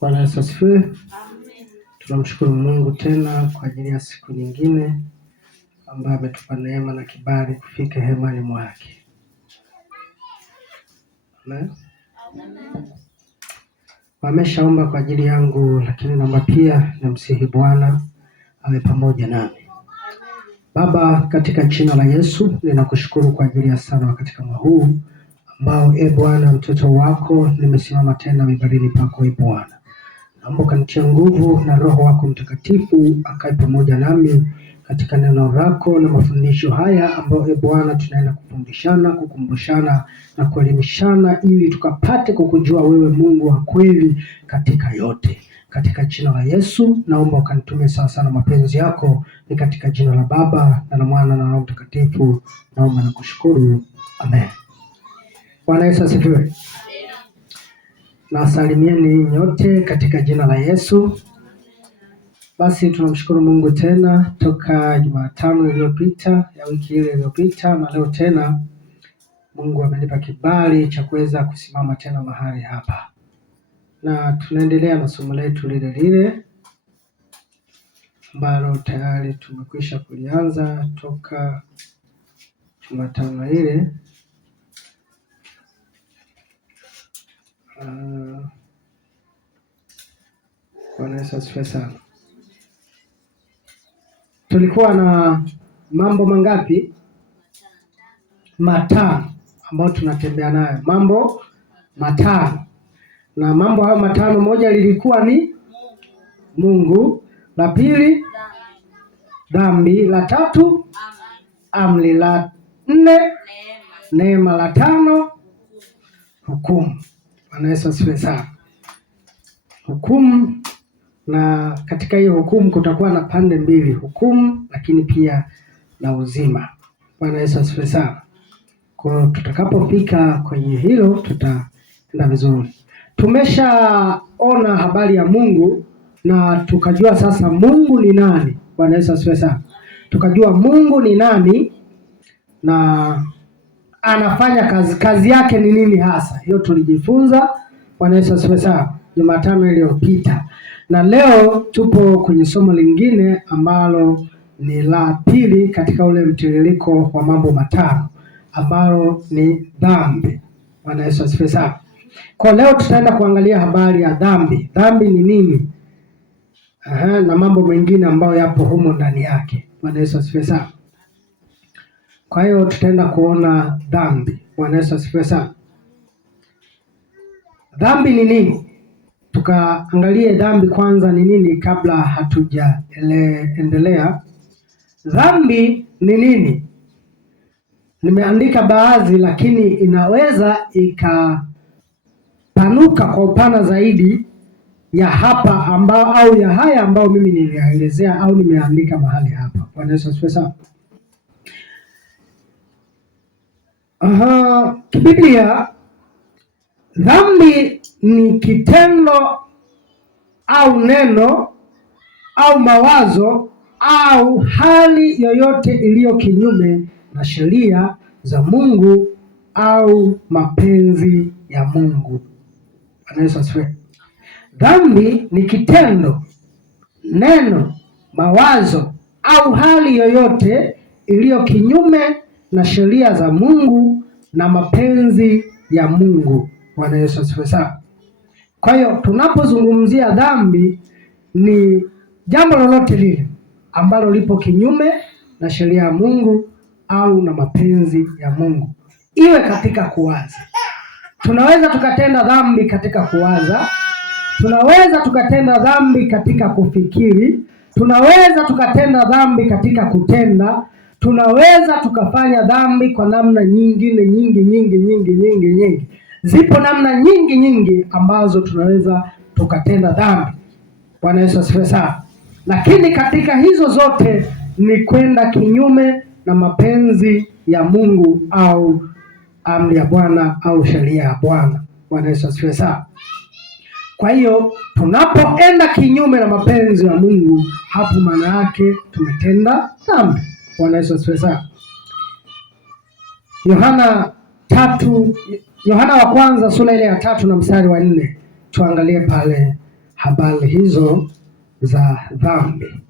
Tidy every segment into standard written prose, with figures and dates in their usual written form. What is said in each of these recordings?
Bwana Yesu asifiwe. Amen. Tunamshukuru Mungu tena kwa ajili ya siku nyingine ambayo ametupa neema na kibali kufika hemani mwake. Amen. Amen. Wameshaomba kwa ajili yangu, lakini naomba pia nimsihi Bwana awe pamoja nami. Baba, katika jina la Yesu ninakushukuru kwa ajili ya sana katika mwaka huu ambao Bwana mtoto wako nimesimama tena mibarini pako Bwana. Naomba kanitia nguvu na Roho wako Mtakatifu akae pamoja nami katika neno lako na mafundisho haya ambayo Bwana tunaenda kufundishana, kukumbushana na kuelimishana ili tukapate kukujua wewe Mungu wa kweli katika yote. Katika jina la Yesu naomba ukanitumie sawa sana mapenzi yako, ni katika jina la Baba na la Mwana na Roho Mtakatifu naomba na kushukuru. Amen. Bwana Yesu asifiwe. Na salimieni nyote katika jina la Yesu. Basi tunamshukuru Mungu tena toka Jumatano iliyopita ya wiki ile iliyopita, na leo tena Mungu amenipa kibali cha kuweza kusimama tena mahali hapa, na tunaendelea na somo letu lile lile ambalo tayari tumekwisha kulianza toka Jumatano ile. Bwana Yesu asifiwe sana. Tulikuwa na mambo mangapi? Matano ambayo tunatembea nayo, mambo matano. Na mambo hayo matano, moja lilikuwa ni Mungu, la pili dhambi, la tatu amri, la nne neema, la tano hukumu. Bwana Yesu asifiwe sana. Hukumu, na katika hiyo hukumu kutakuwa na pande mbili, hukumu lakini pia na uzima. Bwana Yesu asifiwe sana. Kwa tutakapofika kwenye hilo tutaenda vizuri. Tumeshaona habari ya Mungu na tukajua sasa Mungu ni nani. Bwana Yesu asifiwe sana. Tukajua Mungu ni nani na anafanya kazi yake ni nini hasa. Hiyo tulijifunza. Bwana Yesu asifiwe sana Jumatano iliyopita. Na leo tupo kwenye somo lingine ambalo ni la pili katika ule mtiririko wa mambo matano ambalo ni dhambi. Bwana Yesu asifiwe sana. Kwa leo tutaenda kuangalia habari ya dhambi. Dhambi ni nini? Na mambo mengine ambayo yapo humo ndani yake. Bwana Yesu asifiwe sana. Kwa hiyo tutaenda kuona dhambi. Bwana Yesu asifiwe sana. Dhambi ni nini? Tukaangalie dhambi kwanza ni nini kabla hatujaendelea. Dhambi ni nini? Nimeandika baadhi, lakini inaweza ikapanuka kwa upana zaidi ya hapa au ya haya ambao mimi nilielezea au nimeandika mahali hapa. Bwana Yesu asifiwe sana. Biblia, dhambi ni kitendo au neno au mawazo au hali yoyote iliyo kinyume na sheria za Mungu au mapenzi ya Mungu. Bwana Yesu asifiwe. Dhambi ni kitendo, neno, mawazo au hali yoyote iliyo kinyume na sheria za Mungu na mapenzi ya Mungu. Bwana Yesu asifiwe sana. Kwa hiyo tunapozungumzia dhambi ni jambo lolote lile ambalo lipo kinyume na sheria ya Mungu au na mapenzi ya Mungu. Iwe katika kuwaza. Tunaweza tukatenda dhambi katika kuwaza. Tunaweza tukatenda dhambi katika kufikiri. Tunaweza tukatenda dhambi katika kutenda. Tunaweza tukafanya dhambi kwa namna nyingi. Zipo namna nyingi ambazo tunaweza tukatenda dhambi. Bwana Yesu asifiwe sana. Lakini katika hizo zote ni kwenda kinyume na mapenzi ya Mungu au amri ya Bwana au sheria ya Bwana. Bwana Yesu asifiwe sana. Kwa hiyo tunapoenda kinyume na mapenzi ya Mungu, hapo maana yake tumetenda dhambi. Bwana Yesu asifiwe sana. Yohana 3, Yohana wa kwanza sura ile ya 3 na mstari wa 4. Tuangalie pale habari hizo za dhambi.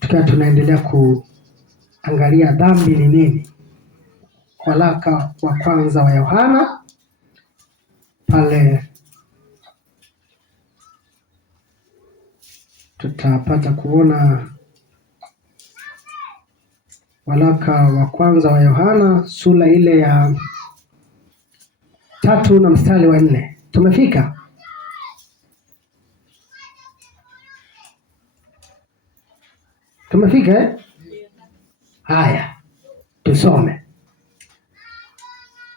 Tukiwa tunaendelea kuangalia dhambi ni nini. Waraka wa kwanza wa Yohana pale tutapata kuona waraka wa kwanza wa Yohana sura ile ya 3 na mstari wa 4. Tumefika? Tumefika eh? Haya, tusome.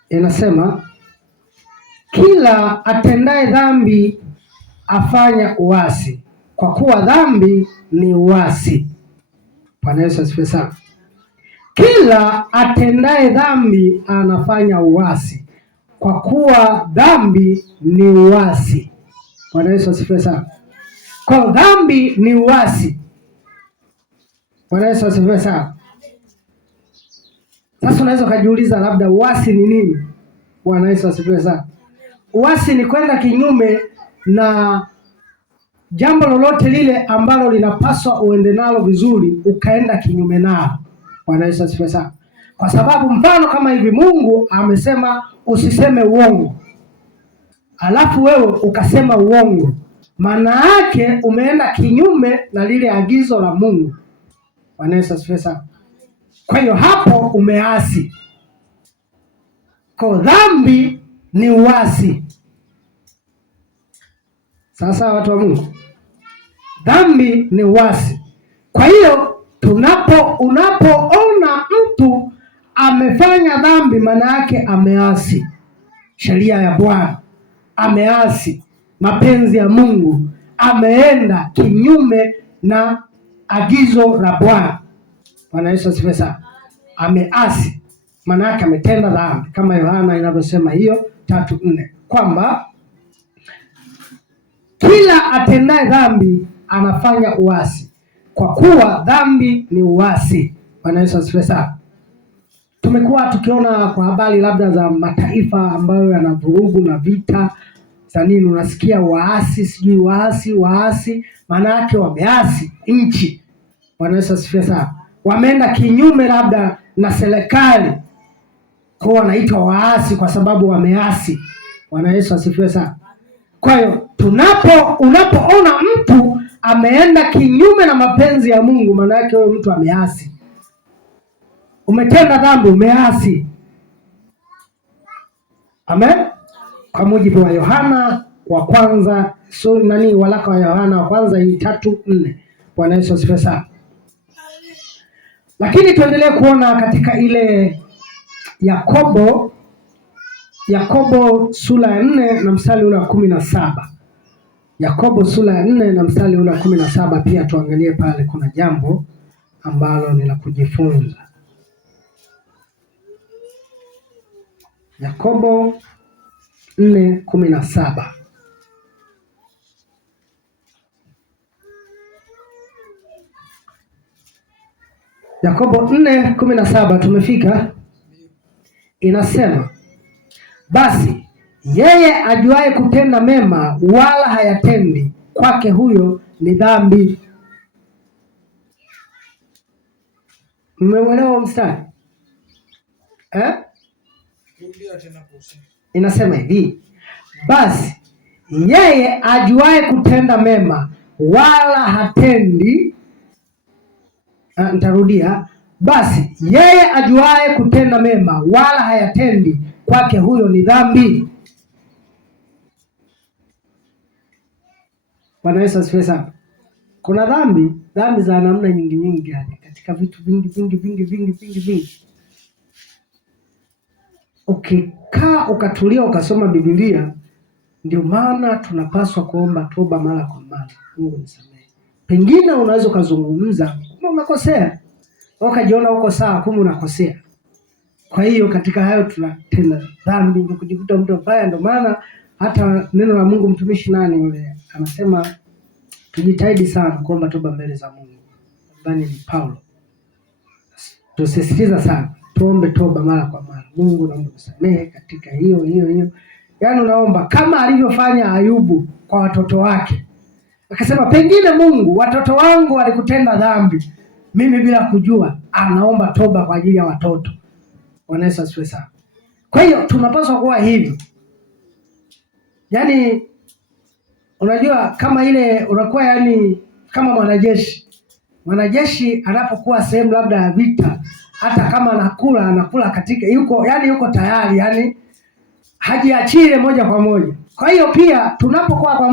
Inasema, kila atendaye dhambi afanya uasi, kwa kuwa dhambi ni uasi. Bwana Yesu asifiwe sana. Kila atendaye dhambi anafanya uasi, kwa kuwa dhambi ni uasi. Bwana Yesu asifiwe sana. Kwa dhambi ni uasi. Bwana Yesu asifiwe sana. Sasa unaweza kujiuliza labda uasi ni nini? Bwana Yesu asifiwe sana. Uasi ni kwenda kinyume na jambo lolote lile ambalo linapaswa uende nalo vizuri, ukaenda kinyume nalo. Bwana Yesu asifiwe sana. Kwa sababu mfano kama hivi, Mungu amesema usiseme uongo, alafu wewe ukasema uongo, maana yake umeenda kinyume na lile agizo la Mungu. Bwana Yesu asifiwe sana. Kwa hiyo hapo umeasi. Kwa dhambi ni uasi. Sasa watu wa Mungu, dhambi ni uasi. Kwa hiyo unapoona mtu amefanya dhambi, maana yake ameasi sheria ya Bwana, ameasi mapenzi ya Mungu, ameenda kinyume na agizo la Bwana. Bwana Yesu asifiwe sana. Ameasi, maana yake ametenda dhambi, kama Yohana inavyosema hiyo 3:4 kwamba kila atendaye dhambi anafanya uasi, kwa kuwa dhambi ni uasi. Bwana Yesu asifiwe sana. Tumekuwa tukiona kwa habari labda za mataifa ambayo yana vurugu na vita za nini, unasikia waasi, sijui waasi, maana yake wameasi nchi. Bwana Yesu asifiwe sana. Wameenda kinyume labda na serikali, kwa wanaitwa waasi kwa sababu wameasi. Bwana Yesu asifiwe sana. Kwa hiyo unapoona mtu ameenda kinyume na mapenzi ya Mungu, maana yake huyo mtu ameasi. Umetenda dhambi, umeasi. Amen. Kwa mujibu wa Yohana wa kwanza waraka wa Yohana wa kwanza 3:4. Bwana Yesu asifiwe sana. Lakini tuendelee kuona katika ile Yakobo sura ya 4 na mstari ule wa 17. Yakobo sura ya 4 na mstari ule wa 17, pia tuangalie pale, kuna jambo ambalo ni la kujifunza. Yakobo 4:17. Yakobo 4:17, tumefika. Inasema, basi yeye ajuaye kutenda mema wala hayatendi, kwake huyo ni dhambi. Mmeuelewa mstari? Inasema hivi, basi yeye ajuaye kutenda mema wala hatendi. Nitarudia, basi yeye ajuaye kutenda mema wala hayatendi, kwake huyo ni dhambi. Bwana Yesu asifiwe sana. Kuna dhambi za namna nyingi yani, katika vitu vingi. Ukikaa ukatulia ukasoma Biblia, ndio maana tunapaswa kuomba toba mara kwa mara. Mungu nisamehe. Pengine unaweza ukazungumza umekosea, ukajiona uko sawa, kumbe unakosea. Kwa hiyo katika hayo tunatenda dhambi, ndio kujikuta mtu mbaya. Ndio maana hata neno la Mungu, mtumishi yule anasema tujitahidi sana kuomba toba mbele za Mungu. Ndani ni Paulo. Tusisitiza sana tuombe toba mara kwa mara. Mungu naomba unisamehe katika hiyo. Yaani unaomba kama alivyofanya Ayubu kwa watoto wake. Akasema pengine Mungu, watoto wangu walikutenda dhambi mimi bila kujua. Anaomba toba kwa ajili ya watoto. Bwana Yesu asifiwe sana. Kwa hiyo tunapaswa kuwa hivyo. Yaani unajua kama ile unakuwa yani kama mwanajeshi anapokuwa sehemu labda ya vita, hata kama anakula katika yuko tayari, yani hajiachie moja kwa moja. Kwa hiyo pia tunapokuwa kwa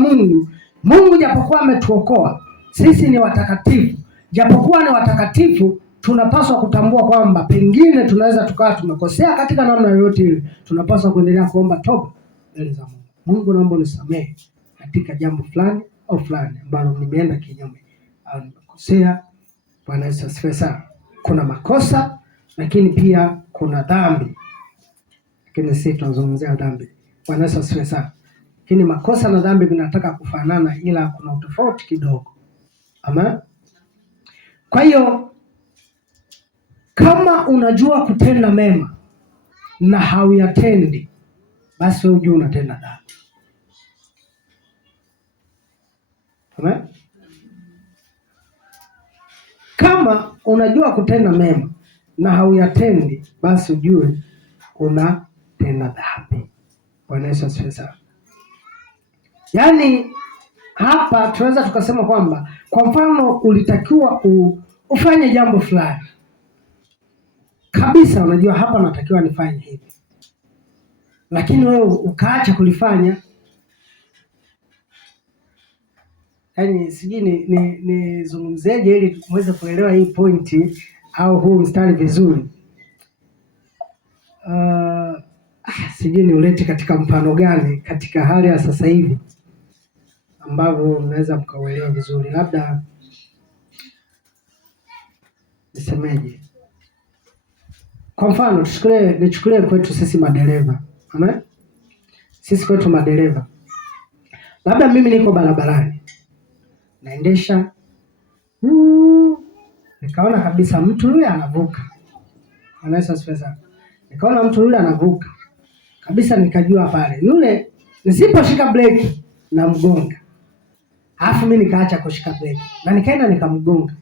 Mungu japokuwa ametuokoa sisi ni watakatifu, japokuwa ni watakatifu, tunapaswa kutambua kwamba pengine tunaweza tukawa tumekosea katika namna yoyote ile. Tunapaswa kuendelea kuomba toba mbele za Mungu. Mungu naomba unisamehe katika jambo fulani au fulani ambalo nimeenda kinyume au nimekosea. Bwana Yesu asifiwe sana. Kuna makosa lakini pia kuna dhambi. Lakini sisi tunazungumzia dhambi. Bwana Yesu asifiwe sana. Lakini makosa na dhambi vinataka kufanana ila kuna utofauti kidogo. Amen. Kwa hiyo kama unajua kutenda mema na hauyatendi, basi wewe unajua unatenda dhambi. Amen. Kama unajua kutenda mema na hauyatendi, basi ujue unatenda dhambi. Bwana Yesu asifiwe sana. Yaani hapa tunaweza tukasema kwamba kwa mfano ulitakiwa ufanye jambo fulani. Kabisa unajua hapa natakiwa nifanye hivi. Lakini wewe ukaacha kulifanya. Yaani sijui nizungumzeje ili muweze kuelewa hii pointi au huu mstari vizuri. Sijui niulete katika mfano gani katika hali ya sasa hivi ambavyo mnaweza mkauelewa vizuri. Labda nisemeje? Kwa mfano nichukulie kwetu sisi madereva. Amen? Sisi kwetu madereva. Labda mimi niko barabarani. Naendesha. Nikaona kabisa mtu yule anavuka. Bwana Yesu asifiwe sana. Nikaona mtu yule anavuka. Kabisa nikajua pale. Yule nisiposhika breki na mgonga. Alafu mimi nikaacha kushika breki. Na nikaenda nikamgonga.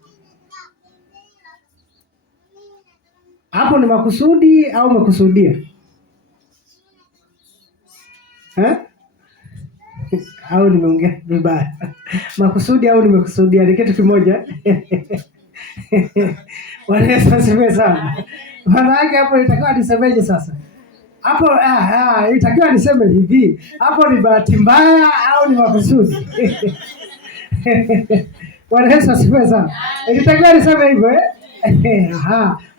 Hapo ni makusudi au umekusudia? Au nimeongea vibaya? Makusudi au nimekusudia ni kitu kimoja. Bwana Yesu asifiwe sana. Maana yake hapo itakuwa nisemeje sasa? Hapo itakiwa niseme hivi. Hapo ni bahati mbaya au ni makusudi? Bwana Yesu asifiwe sana. Itakiwa niseme hivyo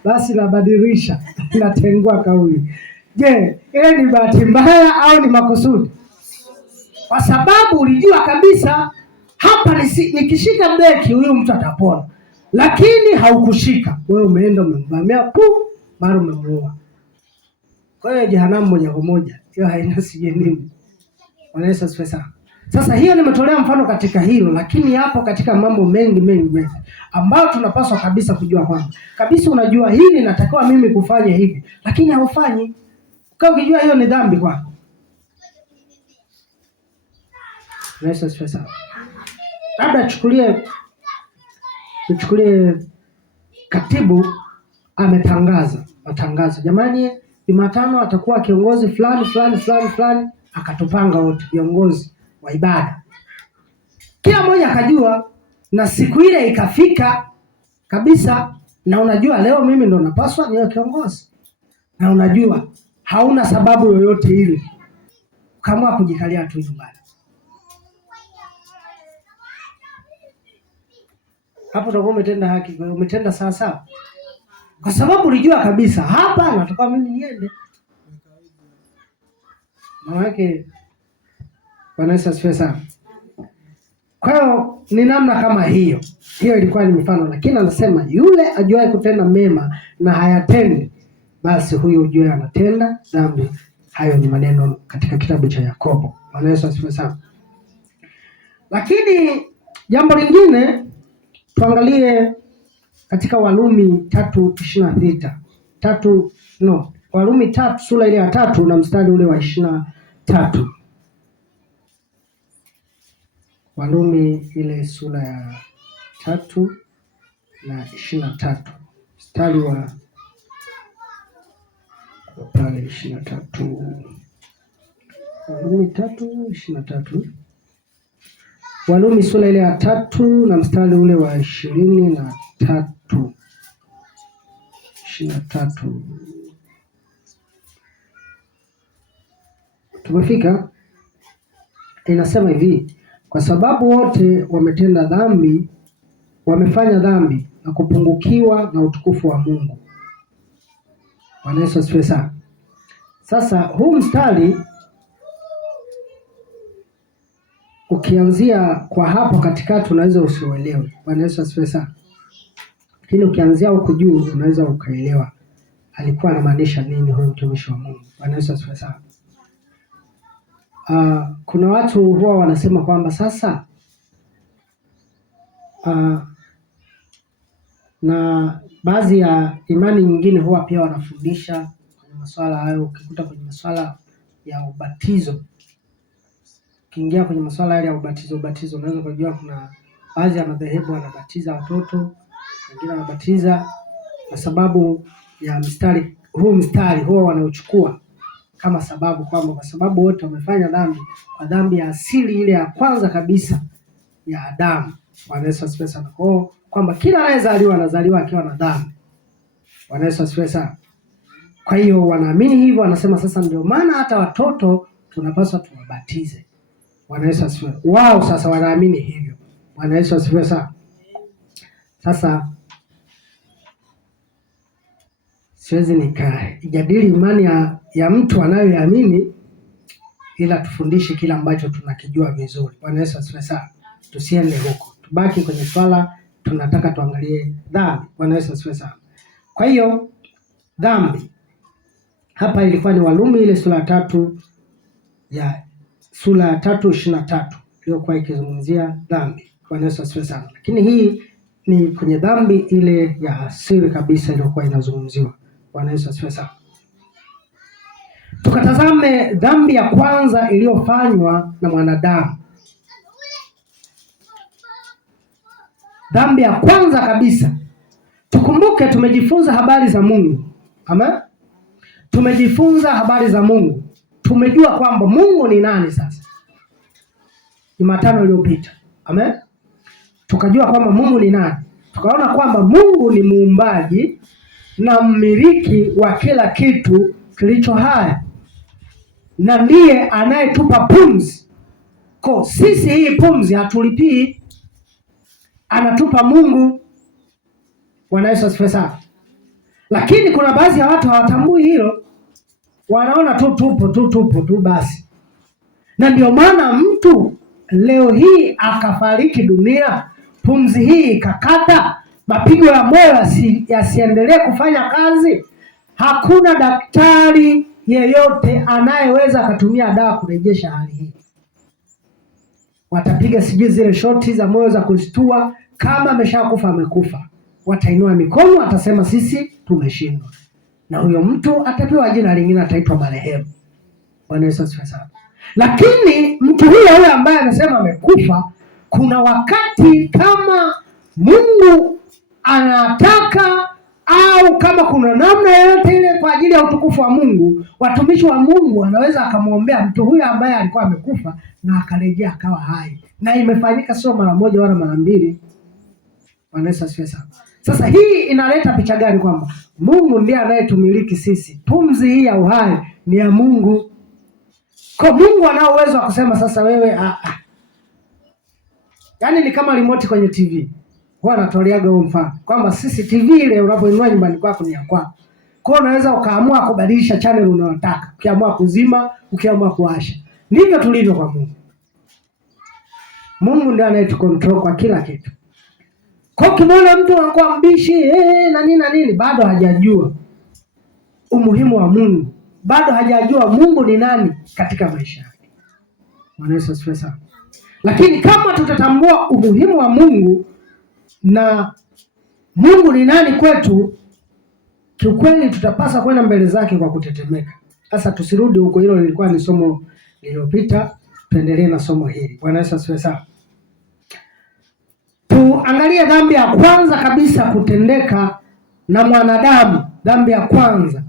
basi nabadilisha. Natengua kauli. Je, ile ni bahati mbaya au ni makusudi? Kwa sababu ulijua kabisa hapa nikishika breki huyu mtu atapona. Lakini haukushika. Wewe umeenda umemvamia mara umemuua. Kwa hiyo jehanamu moja kwa moja. Hiyo haina sije nini. Bwana Yesu asifiwe sana. Sasa hiyo nimetolea mfano katika hilo, lakini hapo katika mambo mengi ambayo tunapaswa kabisa kujua kwamba kabisa unajua hili natakiwa mimi kufanya hivi, lakini haufanyi. Kwa ukijua hiyo ni dhambi kwako. Yesu asifiwe sana. Labda tuchukulie katibu ametangaza matangazo. Jamani, Jumatano atakuwa kiongozi fulani, akatupanga wote viongozi wa ibada. Kila mmoja akajua na siku ile ikafika kabisa, na unajua leo mimi ndo napaswa niwe kiongozi. Na unajua hauna sababu yoyote ile. Ukaamua kujikalia tu nyumbani. Hapo ndo umetenda haki, umetenda sawa. Kwa sababu ulijua kabisa hapa natoka mimi niende. Maana yake Bwana Yesu asifiwe sana. Kwa hiyo ni namna kama hiyo. Hiyo ilikuwa ni mfano, lakini anasema yule ajuaye kutenda mema na hayatendi, basi huyo ujue anatenda dhambi. Hayo ni maneno katika kitabu cha Yakobo. Bwana Yesu asifiwe sana. Lakini jambo lingine tuangalie katika Warumi 3:26. Warumi 3 sura ile ya 3 na mstari ule wa 23. Warumi ile sura ya 3 na 23. Mstari wa pale 23. Warumi 3:23. Warumi sura ile ya 3 na mstari ule wa 23. 23. Tumefika. Inasema hivi, kwa sababu wote wametenda dhambi, wamefanya dhambi na kupungukiwa na utukufu wa Mungu. Bwana Yesu asifiwe sana. Sasa huu mstari ukianzia kwa hapo katikati unaweza usiuelewe. Bwana Yesu asifiwe sana. Lakini ukianzia huko juu unaweza ukaelewa alikuwa anamaanisha nini huyu mtumishi wa Mungu. Bwana Yesu asifiwe sana. Kuna watu huwa wanasema kwamba sasa na baadhi ya imani nyingine huwa pia wanafundisha kwenye masuala hayo. Ukikuta kwenye masuala ya ubatizo, ukiingia kwenye masuala yale ya ubatizo unaweza kujua kuna baadhi ya madhehebu wanabatiza watoto, wengine wanabatiza kwa sababu ya mstari huwa wanauchukua kama sababu kwamba kwa sababu wote wamefanya dhambi, kwa dhambi ya asili ile ya kwanza kabisa ya Adamu. Bwana Yesu asifiwe sana. Kwamba kila anayezaliwa anazaliwa akiwa na dhambi. Bwana Yesu asifiwe sana. Kwa hiyo wanaamini hivyo, wanasema sasa ndio maana hata watoto tunapaswa tuwabatize. Bwana Yesu asifiwe. Wao sasa wanaamini hivyo. Bwana Yesu asifiwe sana. Sasa siwezi nikajadili imani ya mtu anayoamini, ila tufundishe kila ambacho tunakijua vizuri. Bwana Yesu asifiwe sana. Tusiende huko. Tubaki kwenye swala tunataka tuangalie dhambi. Bwana Yesu asifiwe sana. Kwa hiyo dhambi hapa ilikuwa ni Warumi ile sura ya 3:23 iliyokuwa ikizungumzia dhambi. Bwana Yesu asifiwe sana. Lakini hii ni kwenye dhambi ile ya asili kabisa iliyokuwa inazungumziwa. Bwana Yesu asifiwe sana. Tukatazame dhambi ya kwanza iliyofanywa na mwanadamu. Dhambi ya kwanza kabisa. Tukumbuke tumejifunza habari za Mungu. Amen. Tumejifunza habari za Mungu. Tumejua kwamba Mungu ni nani sasa. Jumatano iliyopita. Amen. Tukajua kwamba Mungu ni nani. Tukaona kwamba Mungu ni muumbaji na mmiliki wa kila kitu kilicho hai. Na ndiye anayetupa pumzi. Kwa sisi hii pumzi hatulipii, anatupa Mungu. Bwana Yesu asifiwe sana. Lakini kuna baadhi ya watu hawatambui hilo. Wanaona tupo tu basi. Na ndio maana mtu leo hii akafariki dunia, pumzi hii ikakata, mapigo ya moyo yasiendelee kufanya kazi. Hakuna daktari yeyote anayeweza akatumia dawa kurejesha hali hii. Watapiga sijui zile shoti za moyo za kushtua, kama ameshakufa amekufa. Watainua mikono, atasema sisi tumeshindwa. Na huyo mtu atapewa jina lingine, ataitwa marehemu. Bwana Yesu asifiwe sana. Lakini mtu huyo ambaye anasema amekufa, kuna wakati kama Mungu anataka au kama kuna namna yoyote ile kwa ajili ya utukufu wa Mungu, watumishi wa Mungu wanaweza akamwombea mtu huyo ambaye alikuwa amekufa na akarejea akawa hai. Na imefanyika sio mara moja wala mara mbili. Bwana Yesu asifiwe sana. Sasa hii inaleta picha gani? Kwamba Mungu ndiye anayetumiliki sisi. Pumzi hii ya uhai ni ya Mungu. Kwa Mungu ana uwezo wa kusema sasa wewe Yaani ni kama remote kwenye TV. Huwa anatoleaga huo mfano kwamba sisi TV ile unapoinua nyumbani kwako ni ya kwako. Kwa hiyo unaweza ukaamua kubadilisha channel unayotaka. Ukiamua kuzima, ukiamua kuwasha. Ndivyo tulivyo kwa Mungu. Mungu ndiye anayetukontrol kwa kila kitu. Kwa kimona mtu anakuwa mbishi na nini bado hajajua umuhimu wa Mungu. Bado hajajua Mungu ni nani katika maisha yake. Bwana Yesu asifiwe sana. Lakini kama tutatambua umuhimu wa Mungu na Mungu ni nani kwetu, kiukweli tutapasa kwenda mbele zake kwa kutetemeka. Sasa tusirudi huko, hilo lilikuwa ni somo lililopita, tuendelee na somo hili. Bwana Yesu asifiwe sana. Tuangalie dhambi ya kwanza kabisa kutendeka na mwanadamu, dhambi ya kwanza.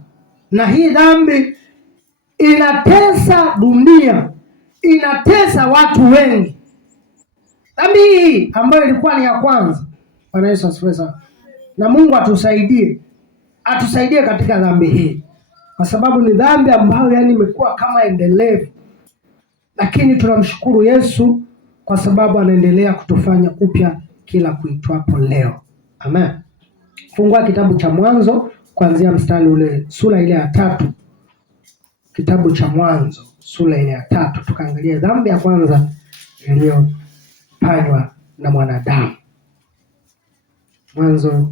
Na hii dhambi inatesa dunia, inatesa watu wengi. Dhambi hii ambayo ilikuwa ni ya kwanza. Bwana Yesu asifiwe sana. Na Mungu atusaidie katika dhambi hii, kwa sababu ni dhambi ambayo imekuwa kama endelevu, lakini tunamshukuru Yesu kwa sababu anaendelea kutufanya upya kila kuitwapo leo. Amen. Fungua kitabu cha Mwanzo kuanzia mstari ule, sura ile ya 3. Kitabu cha Mwanzo sura ile ya 3, tukaangalia dhambi ya kwanza iliyofanywa na mwanadamu. Mwanzo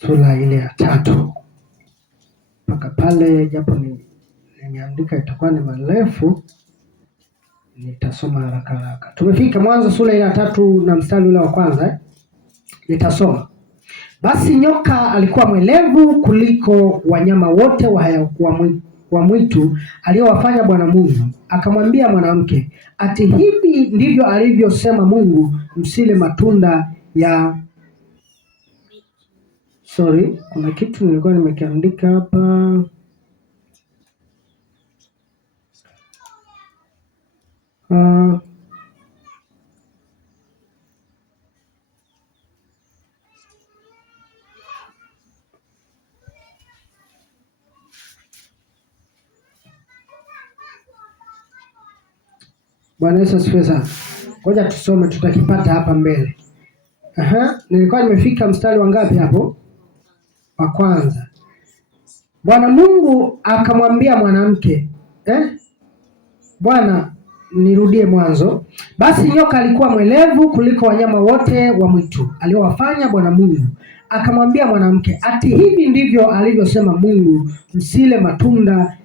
sura ile ya 3 mpaka pale, japo nimeandika itakuwa ni marefu, nitasoma haraka haraka. Tumefika Mwanzo sura ile ya 3 na mstari ule wa kwanza. Nitasoma. Basi nyoka alikuwa mwelevu kuliko wanyama wote wa mwitu aliowafanya Bwana Mungu. Akamwambia mwanamke, ati hivi ndivyo alivyosema Mungu, msile matunda ya... kuna kitu nilikuwa nimekiandika hapa. Bwana Yesu asifiwe sana. Ngoja tusome, tutakipata hapa mbele. Nilikuwa nimefika mstari wa ngapi hapo? Wa kwanza. Bwana Mungu akamwambia mwanamke, Bwana, nirudie mwanzo. Basi nyoka alikuwa mwelevu kuliko wanyama wote wa mwitu aliowafanya Bwana Mungu. Akamwambia mwanamke, ati hivi ndivyo alivyosema Mungu, msile matunda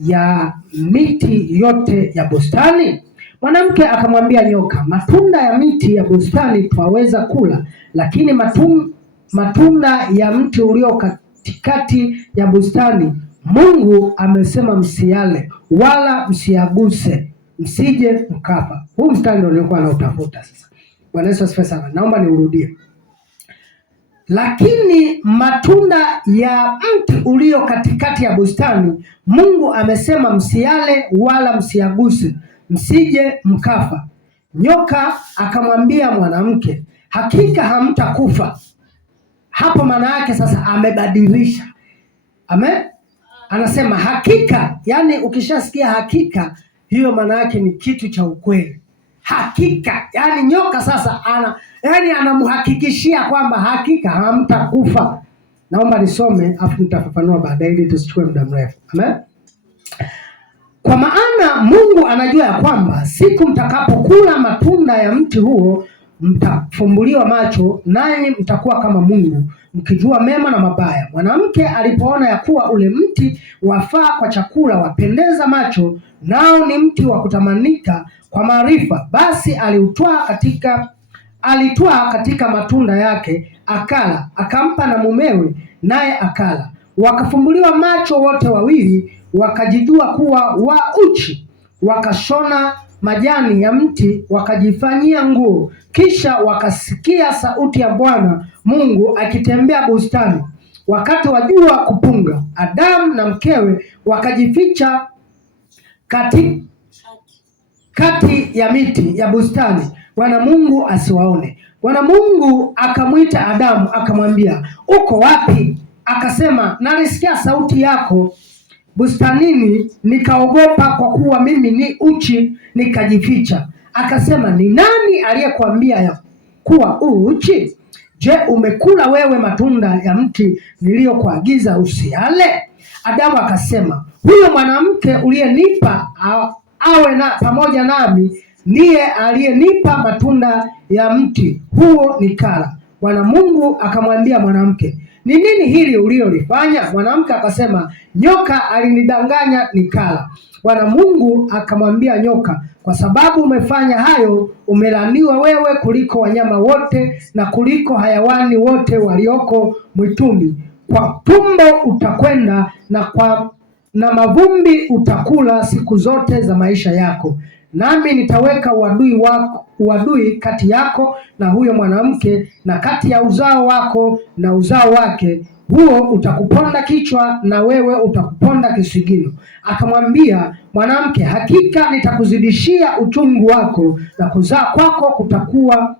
ya miti yote ya bustani? Mwanamke akamwambia nyoka, matunda ya miti ya bustani twaweza kula, lakini matunda ya mti ulio katikati ya bustani Mungu amesema msiale wala msiaguse, msije mkafa. Huu mstari ndio nilikuwa nautafuta sasa. Bwana Yesu asifiwe sana. Naomba niurudie. Lakini matunda ya mti ulio katikati ya bustani Mungu amesema msiale wala msiaguse, msije mkafa. Nyoka akamwambia mwanamke, hakika hamtakufa. Hapo maana yake sasa amebadilisha. Amen. Anasema hakika, yani ukishasikia hakika, hiyo maana yake ni kitu cha ukweli. Hakika, yani nyoka sasa anamhakikishia kwamba hakika hamtakufa. Naomba nisome afu nitafafanua baadaye ili tusichukue muda mrefu. Amen. Kwa maana Mungu anajua ya kwamba siku mtakapokula matunda ya mti huo mtafumbuliwa macho, nanyi mtakuwa kama Mungu, mkijua mema na mabaya. Mwanamke alipoona ya kuwa ule mti wafaa kwa chakula, wapendeza macho, nao ni mti wa kutamanika kwa maarifa, basi alitwaa katika matunda yake akala, akampa na mumewe, naye akala. Wakafumbuliwa macho wote wawili, wakajijua kuwa wa uchi, wakashona majani ya mti wakajifanyia nguo. Kisha wakasikia sauti ya Bwana Mungu akitembea bustani wakati wa jua kupunga. Adamu na mkewe wakajificha kati ya miti ya bustani, Bwana Mungu asiwaone. Bwana Mungu akamwita Adamu akamwambia, uko wapi? Akasema, nalisikia sauti yako bustanini, nikaogopa kwa kuwa mimi ni uchi, nikajificha. Akasema, ni nani aliyekuambia ya kuwa uchi? Je, umekula wewe matunda ya mti niliyokuagiza usiale? Adamu akasema, huyo mwanamke uliyenipa awe pamoja nami ndiye aliyenipa matunda ya mti huo nikala. Bwana Mungu akamwambia mwanamke, ni nini hili ulilolifanya? Mwanamke akasema, nyoka alinidanganya nikala. Bwana Mungu akamwambia nyoka, kwa sababu umefanya hayo, umelaniwa wewe kuliko wanyama wote na kuliko hayawani wote walioko mwituni. kwa tumbo utakwenda na mavumbi utakula siku zote za maisha yako. Nami nitaweka uadui kati yako na huyo mwanamke, na kati ya uzao wako na uzao wake, huo utakuponda kichwa na wewe utakuponda kisigino. Akamwambia mwanamke, hakika nitakuzidishia uchungu wako, na kuzaa kwako kutakuwa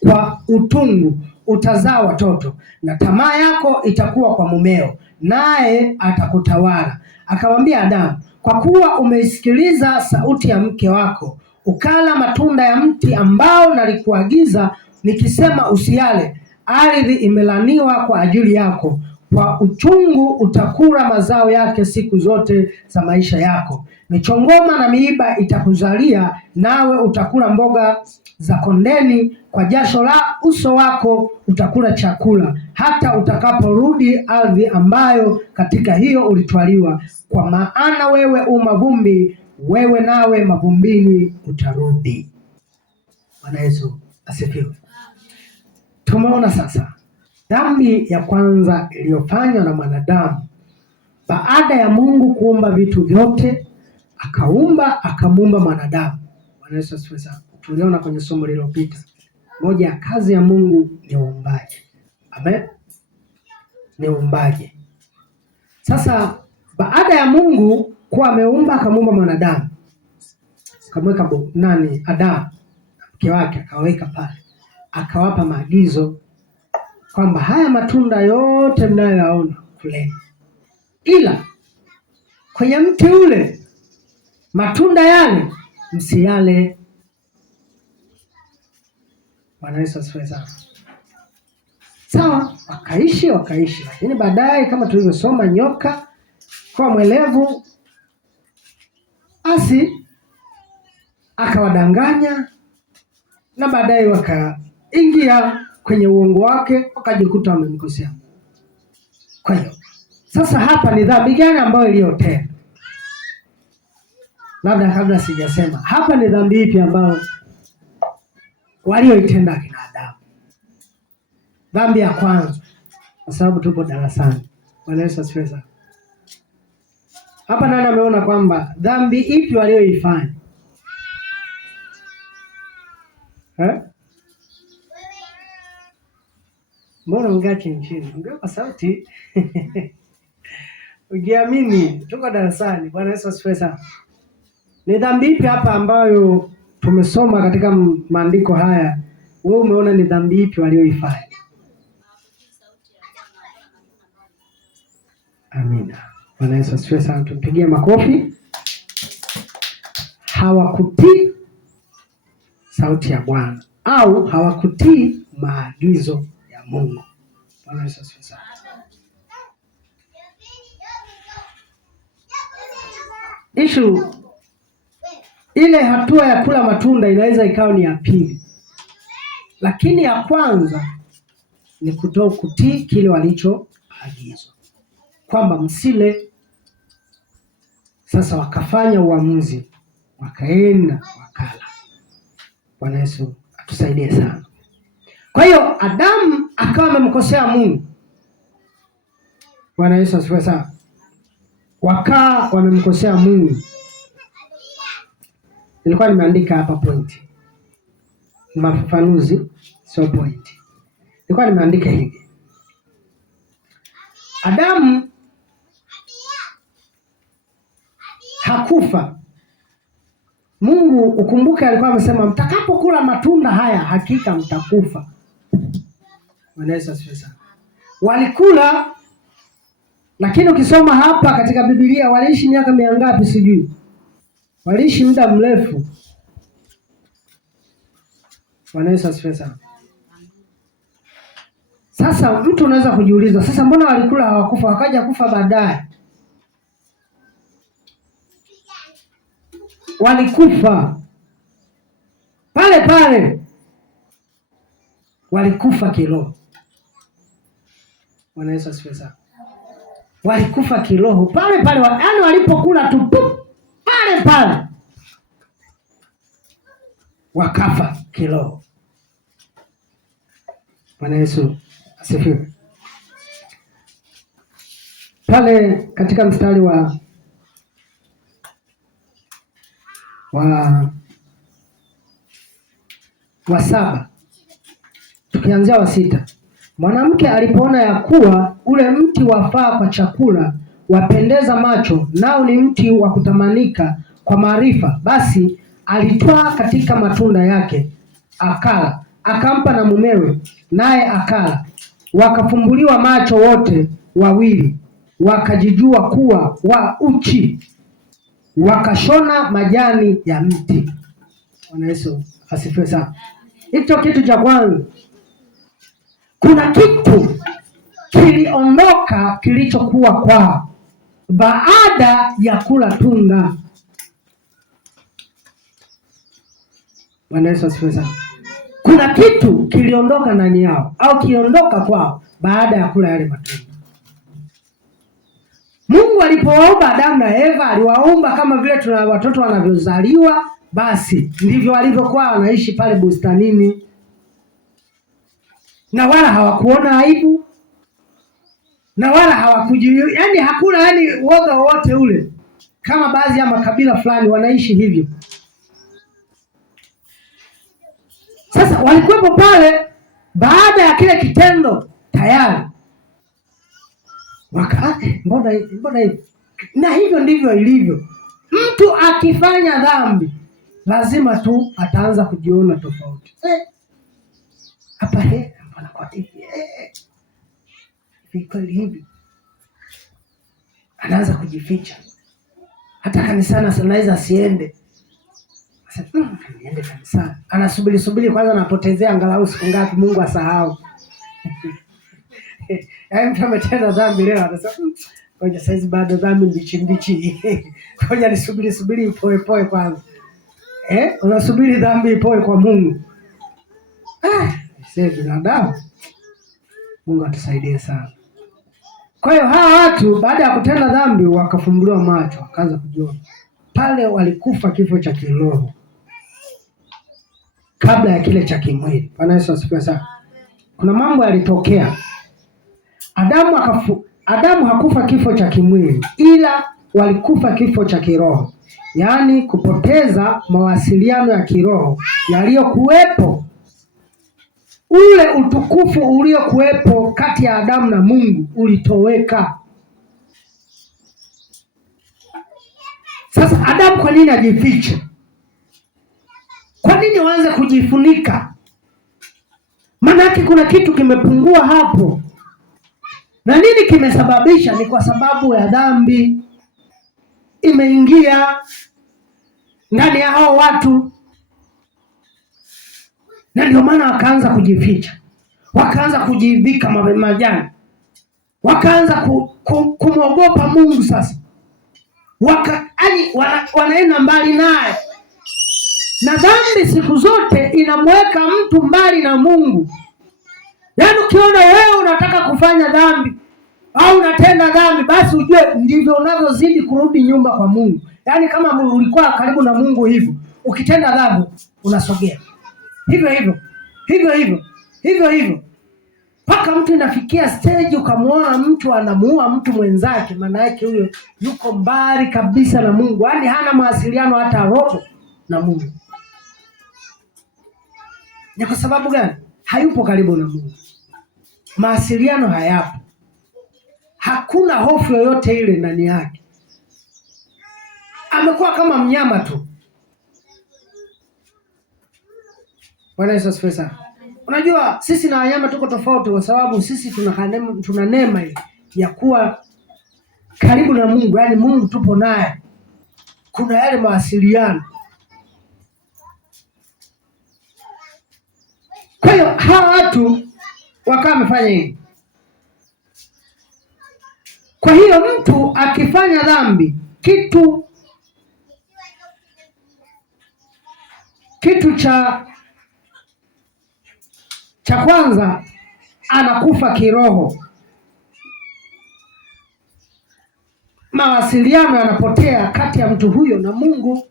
kwa utungu, utazaa watoto, na tamaa yako itakuwa kwa mumeo, naye atakutawala. Akamwambia Adamu, kwa kuwa umeisikiliza sauti ya mke wako, ukala matunda ya mti ambao nalikuagiza nikisema usiale, ardhi imelaniwa kwa ajili yako, kwa uchungu utakula mazao yake siku zote za maisha yako. Michongoma na miiba itakuzalia, nawe utakula mboga za kondeni. Kwa jasho la uso wako utakula chakula, hata utakaporudi ardhi ambayo katika hiyo ulitwaliwa. Kwa maana wewe u mavumbi, wewe nawe mavumbini utarudi. Bwana Yesu asifiwe. Tumeona sasa dhambi ya kwanza iliyofanywa na mwanadamu baada ya Mungu kuumba vitu vyote, akamuumba mwanadamu. Bwana Yesu asifiwe sana. Tuliona kwenye somo lililopita, moja ya kazi ya Mungu ni uumbaji. Amen, ni uumbaji. Sasa baada ya Mungu kuwa ameumba, akamuumba mwanadamu, akamweka Adamu mke wake, akaweka pale, akawapa maagizo kwamba haya matunda yote mnayoyaona kuleni, ila kwenye mti ule matunda yale msiyale. Bwana Yesu asifiwe sana. Sawa, wakaishi, lakini baadaye kama tulivyosoma, nyoka kwa mwelevu asi akawadanganya, na baadaye wakaingia kwenye uongo wake, wakajikuta wamemkosea. Kwa hiyo sasa hapa ni dhambi gani ambayo iliyotenda? Labda kabla sijasema, hapa ni dhambi ipi ambayo walioitenda kina Adamu? Dhambi ya kwanza, kwa sababu tupo darasani. Bwana Yesu asifiwe sana. Hapa nani ameona kwamba dhambi ipi walioifanya? Mbona ongea chini? Ongea kwa sauti. Ujiamini, tuko darasani. Bwana Yesu asifiwe sana. Ni dhambi ipi hapa ambayo tumesoma katika maandiko haya, wewe umeona ni dhambi ipi walioifanya? Amina. Bwana Yesu asifiwe sana. Tumpigie makofi. Hawakutii sauti ya Bwana, au hawakutii maagizo ya Mungu. Bwana Yesu asifiwe sana. Ile hatua ya kula matunda inaweza ikawa ni ya pili, lakini ya kwanza ni kutii kile walichoagizwa kwamba msile. Sasa wakafanya uamuzi, wakaenda wakala. Bwana Yesu atusaidie sana. Kwa hiyo Adamu akawa amemkosea Mungu. Bwana Yesu asifiwe sana. Wakaa wamemkosea Mungu. Nilikuwa nimeandika hapa point, mafafanuzi sio point. Nilikuwa nimeandika hivi: Adamu hakufa. Mungu ukumbuke, alikuwa amesema mtakapokula matunda haya hakika mtakufa. Bwana Yesu asifiwe sana. Walikula, lakini ukisoma hapa katika Biblia waliishi miaka mingapi sijui. Waliishi muda mrefu. Bwana Yesu asifiwe sana. Sasa mtu unaweza kujiuliza, sasa mbona walikula hawakufa, wakaja kufa baadaye? Walikufa pale, walikufa kiroho. Bwana Yesu asifiwe sana. Walikufa kiroho pale, yaani walipokula tu pale wakafa kiroho. Bwana Yesu asifiwe. pale katika mstari wa 7 tukianzia wa 6. Mwanamke alipoona ya kuwa ule mti wafaa kwa chakula, wapendeza macho, nao ni mti wa kutamanika kwa maarifa, basi alitwaa katika matunda yake akala, akampa na mumewe, naye akala. Wakafumbuliwa macho wote wawili, wakajijua kuwa wa uchi, wakashona majani ya mti. Bwana Yesu asifiwe sana. Hicho kitu cha kwanza, kuna kitu kiliondoka kilichokuwa kwao baada ya kula tunda. Bwana Yesu asifiwe sana. Kuna kitu kiliondoka ndani yao au kiliondoka kwao baada ya kula yale matunda. Mungu alipowaumba Adamu na Eva, aliwaumba kama vile tuna watoto wanavyozaliwa, basi ndivyo walivyokuwa wanaishi pale bustanini, na wala hawakuona aibu, na wala yani hakuna woga wowote ule, kama baadhi ya makabila fulani wanaishi hivyo. Sasa walikuwepo pale baada ya kile kitendo tayari mbona hivi? Na hivyo ndivyo ilivyo. Mtu akifanya dhambi lazima tu ataanza kujiona tofauti. Hapa mbona kwa hivi? Kweli hivi. Anaanza kujificha. Hata kanisani anaweza asiende. Niende kanisani. Anasubiri kwanza, anapotezea angalau siku ngapi Mungu asahau. Yaani mtu ametenda dhambi leo anasema ngoja saizi bado dhambi mbichi. Ngoja nisubiri ipoe kwanza. Unasubiri dhambi ipoe kwa Mungu. Sisi binadamu. Mungu atusaidie sana. Kwa hiyo hawa watu baada ya kutenda dhambi wakafumbuliwa macho, wakaanza kujua. Pale walikufa kifo cha kiroho kabla ya kile cha kimwili. Bwana Yesu asifiwe sana. Kuna mambo yalitokea. Adamu hakufa kifo cha kimwili, ila walikufa kifo cha kiroho, yaani kupoteza mawasiliano ya kiroho yaliyokuwepo. Ule utukufu uliokuwepo kati ya Adamu na Mungu ulitoweka. Sasa Adamu kwa nini ajifiche? Kwa nini waanze kujifunika? Maanake kuna kitu kimepungua hapo. Na nini kimesababisha? Ni kwa sababu ya dhambi imeingia ndani ya hao watu, na ndio maana wakaanza kujificha, wakaanza kujivika majani, wakaanza kumwogopa Mungu. Sasa wanaenda mbali naye, na dhambi siku zote inamweka mtu mbali na Mungu. Yaani ukiona wewe unataka kufanya dhambi au unatenda dhambi, basi ujue ndivyo unavyozidi kurudi nyumba kwa Mungu. Yaani kama ulikuwa karibu na Mungu hivyo, ukitenda dhambi unasogea hivyo mpaka mtu inafikia stage ukamwona mtu anamuua mtu mwenzake, maana yake huyo yuko mbali kabisa na Mungu. Yaani hana mawasiliano hata robo na Mungu. Ni kwa sababu gani? Hayupo karibu na Mungu. Mawasiliano hayapo. Hakuna hofu yoyote ile ndani yake. Amekuwa kama mnyama tu. Bwana Yesu asifiwe sana. Unajua sisi na wanyama tuko tofauti, kwa sababu sisi tuna neema ya kuwa karibu na Mungu. Yaani Mungu tupo naye. Kuna yale mawasiliano. Kwa hiyo hawa watu wakawa wamefanya hivi. Kwa hiyo mtu akifanya dhambi, kitu cha kwanza anakufa kiroho. Mawasiliano yanapotea kati ya mtu huyo na Mungu.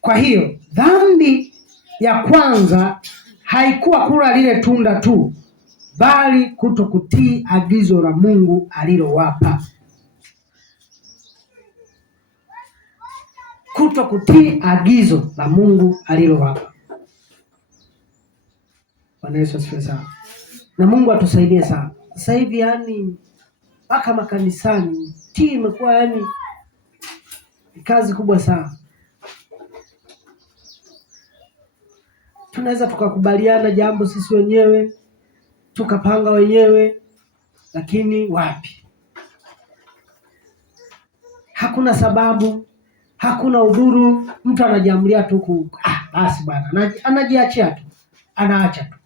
Kwa hiyo dhambi ya kwanza haikuwa kula lile tunda tu, bali kutokutii agizo la Mungu alilowapa. Kutokutii agizo la Mungu alilowapa. Bwana Yesu asifiwe sana. Na Mungu atusaidie sana. Sasa hivi yani mpaka makanisani imekuwa yani kazi kubwa sana. Tunaweza tukakubaliana jambo sisi wenyewe, tukapanga wenyewe, lakini wapi? Hakuna sababu, hakuna udhuru, mtu anajiamulia tu basi bwana, anajiachia tu, anaacha tu.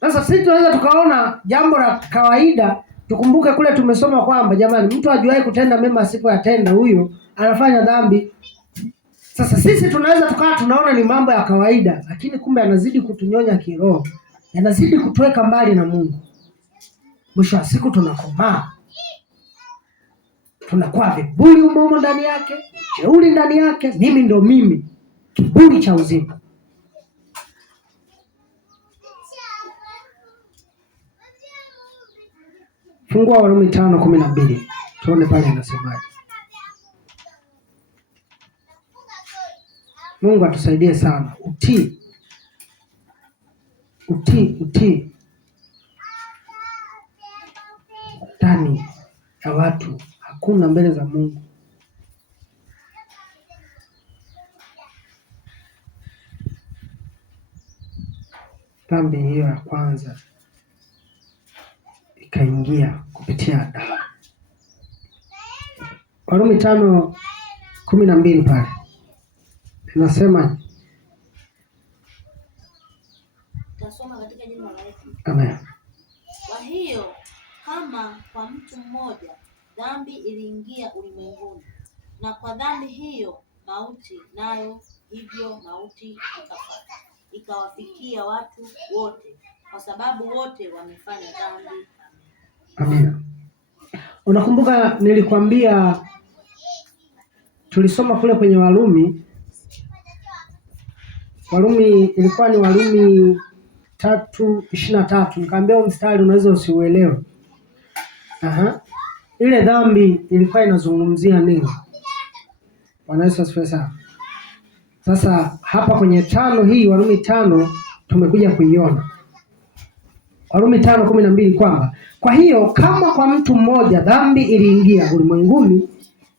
Sasa sisi tunaweza tukaona jambo la kawaida. Tukumbuke kule tumesoma kwamba jamani, mtu ajuaye kutenda mema asipoyatenda, huyo anafanya dhambi. Sasa sisi tunaweza tukawa tunaona ni mambo ya kawaida, lakini kumbe anazidi kutunyonya kiroho, yanazidi kutuweka mbali na Mungu. Mwisho wa siku tunakomaa, tunakuwa viburi umomo ndani yake, jeuri ndani yake, mimi ndo mimi, kiburi cha uzima. Fungua Warumi 5:12. Tuone pale anasemaje. Mungu atusaidie sana. Utii ndani ya watu hakuna mbele za Mungu. Dhambi hiyo ya kwanza ikaingia kupitia Adamu. Warumi 5:12 pale inasema, tasoma katika jina la Yesu. Amen. Kwa hiyo kama kwa mtu mmoja dhambi iliingia ulimwenguni, na kwa dhambi hiyo mauti, nayo hivyo mauti ikawafikia watu wote, kwa sababu wote wamefanya dhambi. Amen. Unakumbuka nilikwambia tulisoma kule kwenye Warumi ilikuwa ni Warumi 3:23. Nikamwambia mstari unaweza usiuelewe. Ile dhambi ilikuwa inazungumzia nini? Bwana Yesu asifiwe sana. Sasa hapa kwenye 5 hii, Warumi 5 tumekuja kuiona. Warumi 5:12 kwamba kwa hiyo kama kwa mtu mmoja dhambi iliingia ulimwenguni,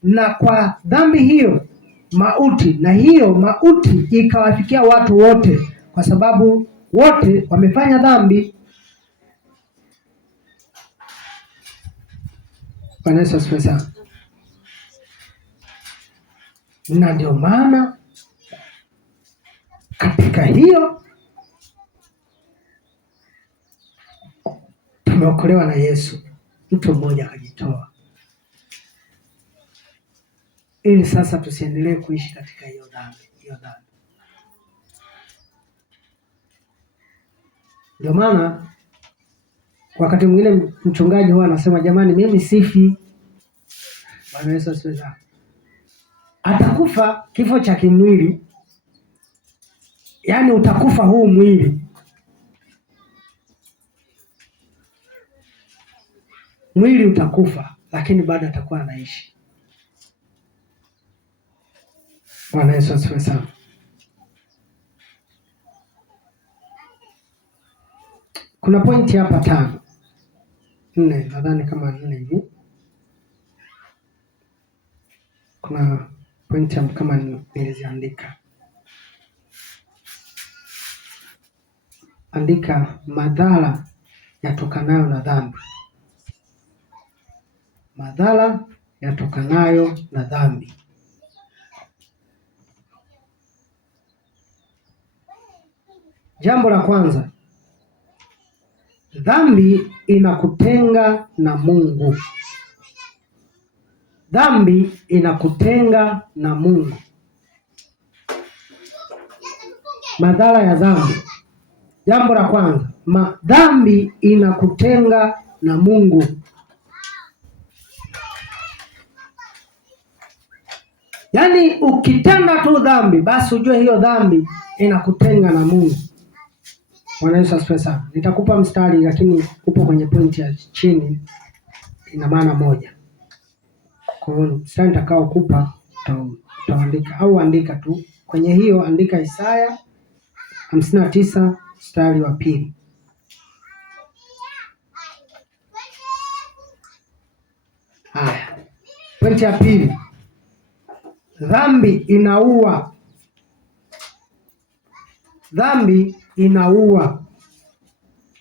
na kwa dhambi hiyo mauti, na hiyo mauti ikawafikia watu wote, kwa sababu wote wamefanya dhambi. Bwana Yesu asifiwe sana. Na ndio maana katika hiyo tumeokolewa na Yesu. Mtu mmoja akajitoa ili sasa tusiendelee kuishi katika hiyo dhambi. Ndio maana wakati mwingine mchungaji huwa anasema, jamani, mimi sifi. Bwana Yesu asifiwe. Atakufa kifo cha kimwili, yaani utakufa huu mwili. Mwili utakufa, lakini bado atakuwa anaishi. Bwana Yesu asifiwe sana. Kuna pointi hapa 4, nadhani kama 4 hivi. Kuna pointi kama niliziandika. Andika madhara yatokanayo na dhambi. Madhara yatokanayo na dhambi. Jambo la kwanza, dhambi inakutenga na Mungu. Dhambi inakutenga na Mungu. Madhara ya dhambi. Jambo la kwanza, dhambi inakutenga na Mungu. Yaani ukitenda tu dhambi, basi ujue hiyo dhambi inakutenga na Mungu. Bwana Yesu asifiwe sana. Nitakupa mstari lakini upo kwenye pointi ya chini, ina maana moja. Kwa hiyo mstari nitakaokupa utaandika au andika tu kwenye hiyo, andika Isaya 59 mstari wa 2. Haya, pointi ya pili, dhambi inaua. Dhambi inaua.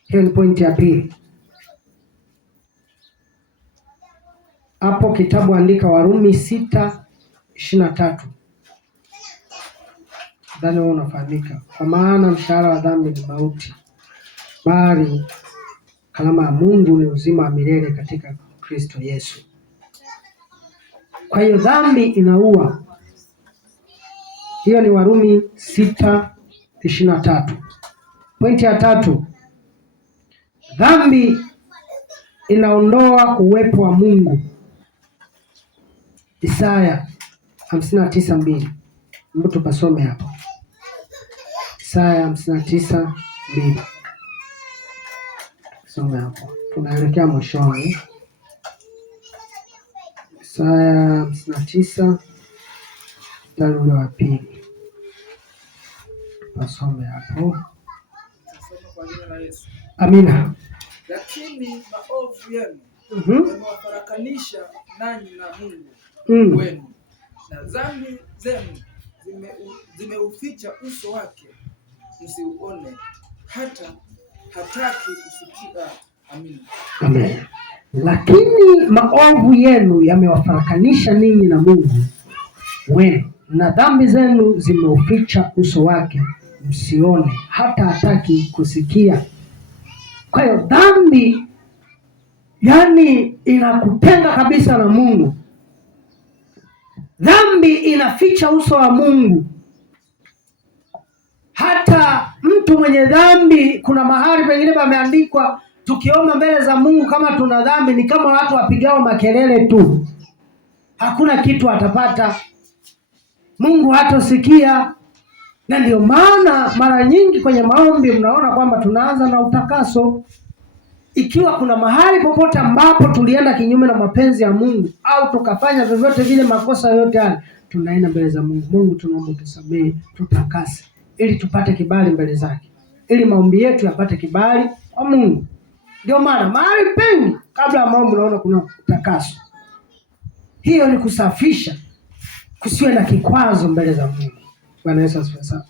Hiyo ni pointi ya pili. Hapo kitabu andika Warumi 6:23. Dhani wewe unafahamika. Kwa maana mshahara wa dhambi ni mauti, bali karama ya Mungu ni uzima wa milele katika Kristo Yesu. Kwa hiyo dhambi inaua. Hiyo ni Warumi 6:23. Pointi ya tatu, dhambi inaondoa uwepo wa Mungu. Isaya 59:2. Hebu tupasome hapo. Isaya 59:2. Some hapo. Tunaelekea mwishoni. Isaya 59 mstari ule wa 2. Pasome hapo. Amina. Lakini maovu yenu yamewafarakanisha nanyi na Mungu wenu, na dhambi zenu zimeuficha uso wake msiuone, hata hataki kusikia. Amina. Amen. Lakini maovu yenu yamewafarakanisha ninyi na Mungu wenu, na dhambi zenu zimeuficha uso wake msione, hata hataki kusikia. Kwa hiyo dhambi inakutenga kabisa na Mungu. Dhambi inaficha uso wa Mungu. Hata mtu mwenye dhambi, kuna mahali pengine pameandikwa tukiomba mbele za Mungu kama tuna dhambi ni kama watu wapigao makelele tu, hakuna kitu atapata, Mungu hatosikia. Na ndio maana mara nyingi kwenye maombi mnaona kwamba tunaanza na utakaso. Ikiwa kuna mahali popote ambapo tulienda kinyume na mapenzi ya Mungu au tukafanya vyovyote vile makosa yote haya, tunaenda mbele za Mungu. Mungu, tunaomba tusamehe, tutakase, ili tupate kibali mbele zake, ili maombi yetu yapate kibali kwa Mungu. Ndio maana mahali pengi kabla ya maombi unaona kuna utakaso. Hiyo ni kusafisha, kusiwe na kikwazo mbele za Mungu. Bwana Yesu asifiwe sana.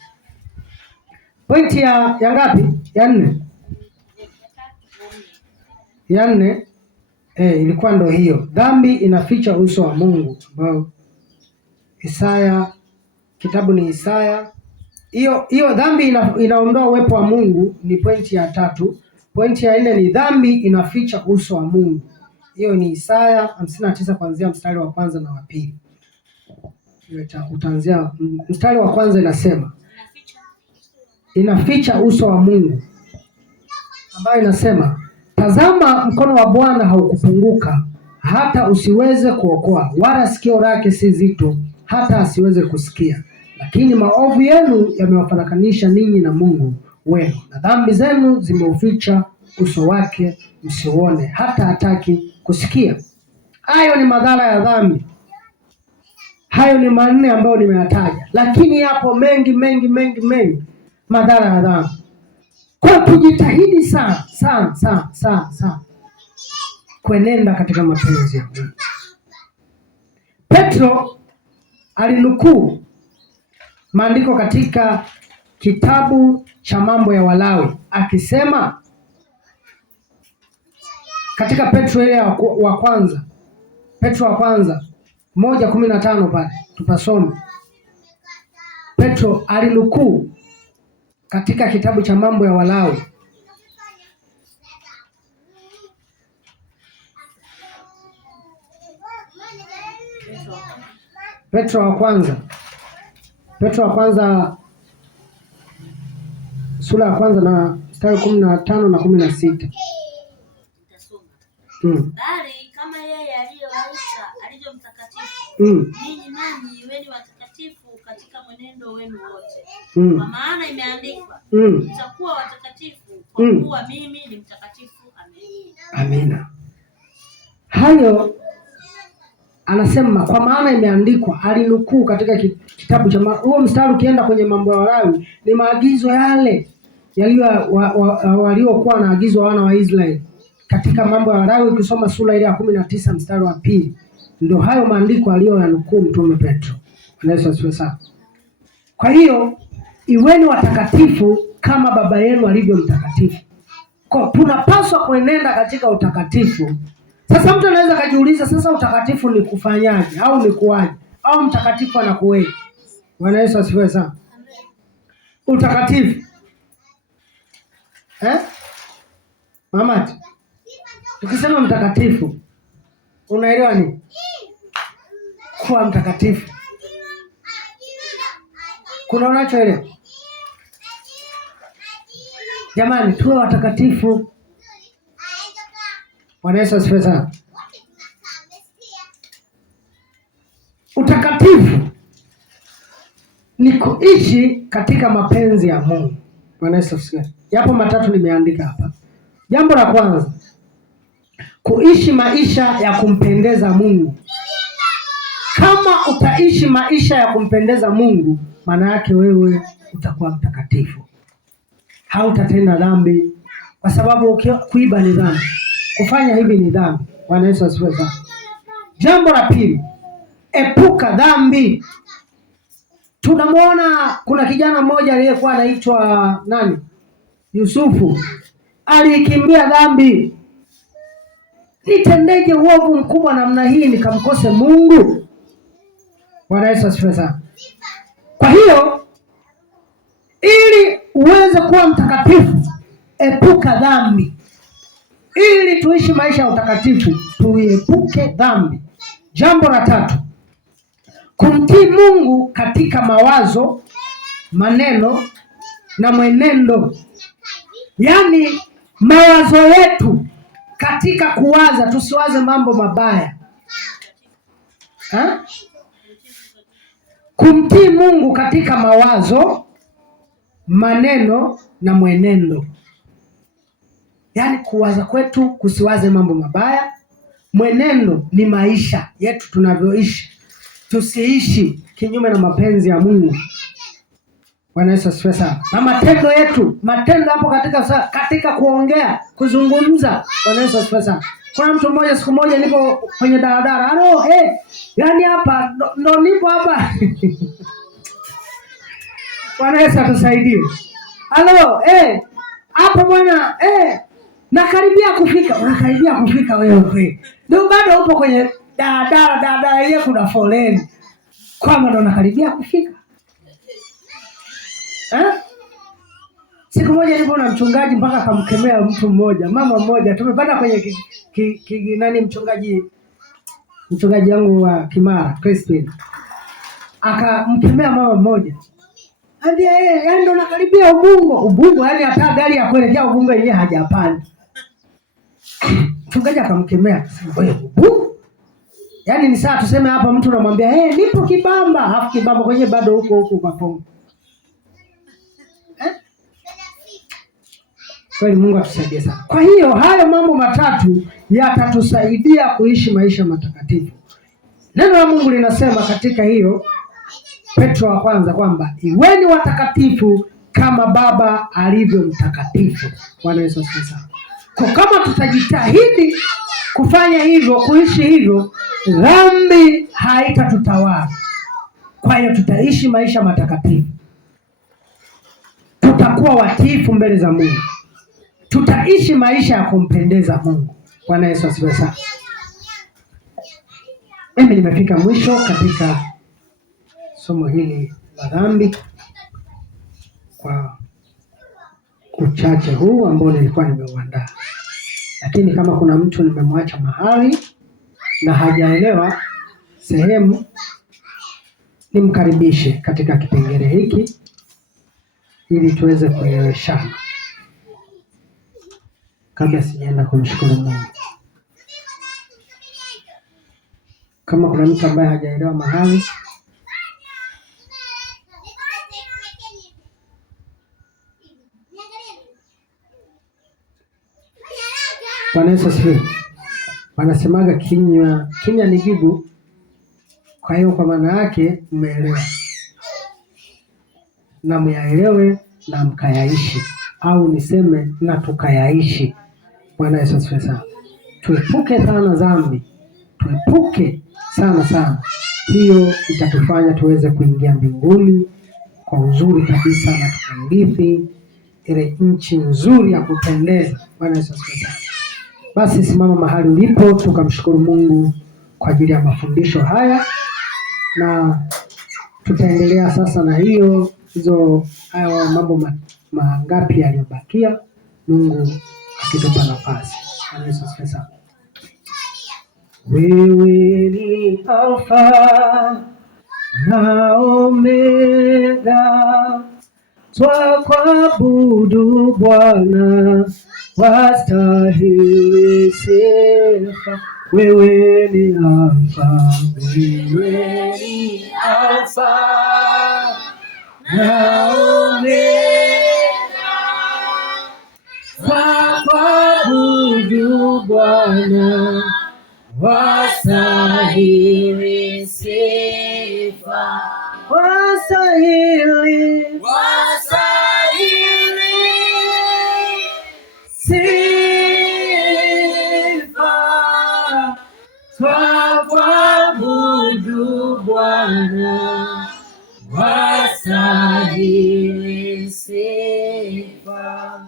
Pointi ya ngapi? Ya 4. Ya 4 ilikuwa ndo hiyo. Dhambi inaficha uso wa Mungu, ambao Isaya, kitabu ni Isaya. Hiyo dhambi inaondoa uwepo wa Mungu, ni pointi ya 3. Pointi ya 4 ni dhambi inaficha uso wa Mungu. Hiyo ni Isaya 59 kuanzia mstari wa kwanza na wa 2. Utaanzia mstari wa kwanza, inasema inaficha uso wa Mungu, ambayo inasema, tazama mkono wa Bwana haukupunguka hata usiweze kuokoa, wala sikio lake si zito hata asiweze kusikia. Lakini maovu yenu yamewafarakanisha ninyi na Mungu wenu, na dhambi zenu zimeuficha uso wake msiuone, hata hataki kusikia. Hayo ni madhara ya dhambi. Hayo ni manne ambayo nimeyataja, lakini yapo mengi madhara ya dhambi. Kwa tujitahidi sana kuenenda katika mapenzi ya Mungu. Petro alinukuu maandiko katika kitabu cha Mambo ya Walawi akisema, katika Petro ile wa kwanza, Petro wa kwanza 1:15 pale tupasome. Petro alinukuu katika kitabu cha Mambo ya Walawi. Petro wa kwanza sura ya kwanza na mstari 15 na 16. Bali kama yeye aliyowaita alivyo mtakatifu, ninyi nanyi iweni watakatifu katika mwenendo wenu wote. Kwa maana imeandikwa, mtakuwa watakatifu kwa kuwa mimi ni mtakatifu. Amina. Hayo anasema kwa maana imeandikwa, alinukuu katika kitabu cha huo mstari. Ukienda kwenye Mambo ya Walawi ni maagizo yale waliokuwa wanaagizwa wana wa Israeli katika Mambo ya Walawi. Ukisoma sura ile ya 19 mstari wa 2, ndio hayo maandiko aliyoyanukuu Mtume Petro. Yesu asifiwe sana. Kwa hiyo iweni watakatifu kama Baba yenu alivyo mtakatifu. Kwa tunapaswa kuenenda katika utakatifu. Sasa mtu anaweza kujiuliza, sasa utakatifu ni kufanyaje au ni kuwaje au mtakatifu anakuweje? Bwana Yesu asifiwe sana. Utakatifu Mama, ukisema mtakatifu unaelewa nini? Kuwa mtakatifu. Kuna unachoelewa? Jamani, tuwe watakatifu. Bwana Yesu asifiwe sana. Utakatifu ni kuishi katika mapenzi ya Mungu. Bwana Yesu asifiwe. Yapo matatu nimeandika hapa. Jambo la kwanza, kuishi maisha ya kumpendeza Mungu. Kama utaishi maisha ya kumpendeza Mungu, maana yake wewe utakuwa mtakatifu. Hautatenda dhambi, kwa sababu kuiba ni dhambi, kufanya hivi ni dhambi. Bwana Yesu asifiwe sana. Jambo la pili, epuka dhambi. Tunamwona kuna kijana mmoja aliyekuwa anaitwa nani? Yusufu. Alikimbia dhambi. Nitendeje uovu mkubwa namna hii nikamkose Mungu? Bwana Yesu asifiwe sana. Kwa hiyo ili uweze kuwa mtakatifu, epuka dhambi. Ili tuishi maisha ya utakatifu, tuepuke dhambi. Jambo la tatu, kumtii Mungu katika mawazo, maneno na mwenendo. Yaani mawazo yetu katika kuwaza, tusiwaze mambo mabaya. Kumtii Mungu katika mawazo, maneno na mwenendo. Yaani kuwaza kwetu kusiwaze mambo mabaya. Mwenendo ni maisha yetu tunavyoishi. Tusiishi kinyume na mapenzi ya Mungu. Bwana Yesu asifiwe sana. Na matendo yetu, matendo hapo katika kuongea, kuzungumza. Bwana Yesu asifiwe sana. Kuna mtu mmoja siku moja nipo kwenye daladala. Yaani hapa ndo nipo hapa. Bwana Yesu atusaidie. Hapo bwana, nakaribia kufika. Unakaribia kufika wewe. Ndio bado upo kwenye daladala ile kuna foleni. Kwamba ndo nakaribia kufika. Siku moja nilipo na mchungaji mpaka akamkemea mtu mmoja, mama mmoja. Tumepanda kwenye mchungaji wangu wa Kimara, Crispin. Akamkemea mama mmoja. Yaani ndo nakaribia Ubungo, yaani hata gari ya kuelekea Ubungo yenyewe hajapanda. Mchungaji akamkemea, wewe Ubungo? Yaani ni saa tuseme hapa mtu anamwambia, nipo Kibamba, alafu Kibamba kwenye bado huko kwa Pongo. Kweli Mungu atusaidie sana. Kwa hiyo hayo mambo matatu yatatusaidia kuishi maisha matakatifu. Neno la Mungu linasema katika hiyo Petro wa kwanza kwamba iweni watakatifu kama Baba alivyo mtakatifu. Bwana Yesu asifiwe sana. Kwa kama tutajitahidi kufanya hivyo, kuishi hivyo, dhambi haitatutawala. Kwa hiyo tutaishi maisha matakatifu. Tutakuwa watiifu mbele za Mungu. Tutaishi maisha ya kumpendeza Mungu. Bwana Yesu asifiwe sana. Mimi nimefika mwisho katika somo hili la dhambi kwa uchache huu ambao nilikuwa nimeuandaa. Lakini kama kuna mtu nimemwacha mahali na hajaelewa sehemu, nimkaribishe katika kipengele hiki ili tuweze kueleweshana. Kabla sijaenda kumshukuru Mungu, kama kuna mtu ambaye hajaelewa mahali, Bwana Yesu asifiwe. Wanasemaga kinywa ni gigu. Kwa hiyo kwa maana yake mmeelewa, na myaelewe na mkayaishi, au niseme na tukayaishi. Bwana Yesu asifiwe sana. Tuepuke sana dhambi, tuepuke sana. Hiyo itatufanya tuweze kuingia mbinguni kwa uzuri kabisa, na tukarithi ile nchi nzuri ya kupendeza. Bwana Yesu asifiwe sana. Basi simama mahali ulipo, tukamshukuru Mungu kwa ajili ya mafundisho haya, na tutaendelea sasa na hayo mambo mangapi yaliyobakia, Mungu akitupa nafasi. Bwana Yesu asifiwe sana. Wewe ni Alfa na Omega, twakuabudu Bwana, wastahili sifa. Wewe ni Alfa, wewe ni Alfa na Omega, twakuabudu Bwana, wastahili sifa. Wastahili sifa, twakuabudu Bwana, wastahili sifa.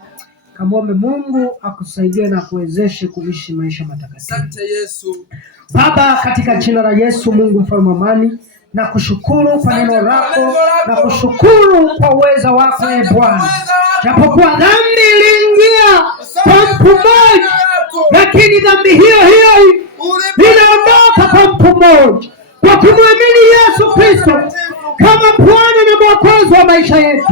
Kamwombe Mungu akusaidie na kuwezeshe kuishi maisha matakatifu. Asante Yesu. Baba, katika jina la Yesu, Mungu mfalme wa amani, na kushukuru kwa neno lako, na kushukuru kwa uweza wako Bwana. Japokuwa dhambi iliingia kwa mtu mmoja, lakini dhambi hiyo inaondoka kwa mtu mmoja kwa kumwamini Yesu Kristo kama Bwana na Mwokozi wa maisha yetu.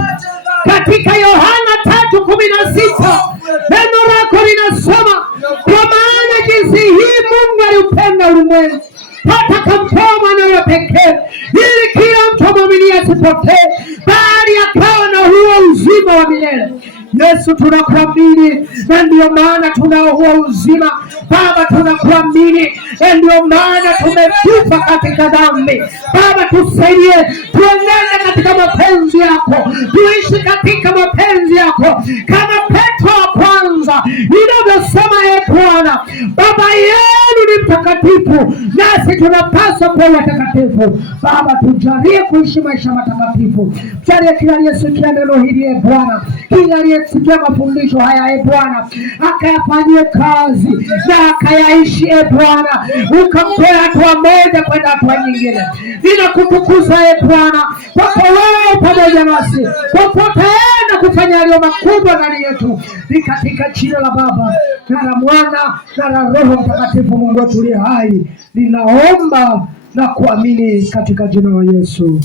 Katika Yohana 3:16 neno lako linasema, kwa maana jinsi hii Mungu aliupenda ulimwengu hata akamtoa mwanawe pekee, ili kila mtu amwamini asipotee, bali akawa na huo uzima wa milele. Yesu, tunakuamini, na ndio maana tunao huo uzima. Baba, tunakuamini, na ndio maana tumekufa katika dhambi. Baba, tusaidie tuenende katika mapenzi yako, tuishi katika mapenzi yako kama Petro wa kwanza inavyosema, Bwana, Baba yenu ni mtakatifu, nasi tunapaswa kuwa watakatifu. Baba, tujalie kuishi maisha matakatifu. Tujalie kila aliyesikia neno hili Bwana, kila aliyesikia mafundisho haya Bwana, akayafanyie kazi na akayaishi Bwana, ukamtoe hatua moja kwenda hatua nyingine. Ninakutukuza Bwana, kwa wewe pamoja nasi popote na kufanya yaliyo makubwa ndani yetu. Ni katika jina la Baba na la Mwana na la Roho Mtakatifu, Mungu wetu aliye hai, ninaomba na kuamini katika jina la Yesu.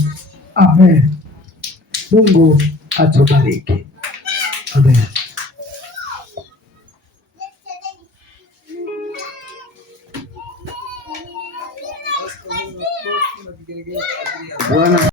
Amen. Mungu atubariki. Amen. Bwana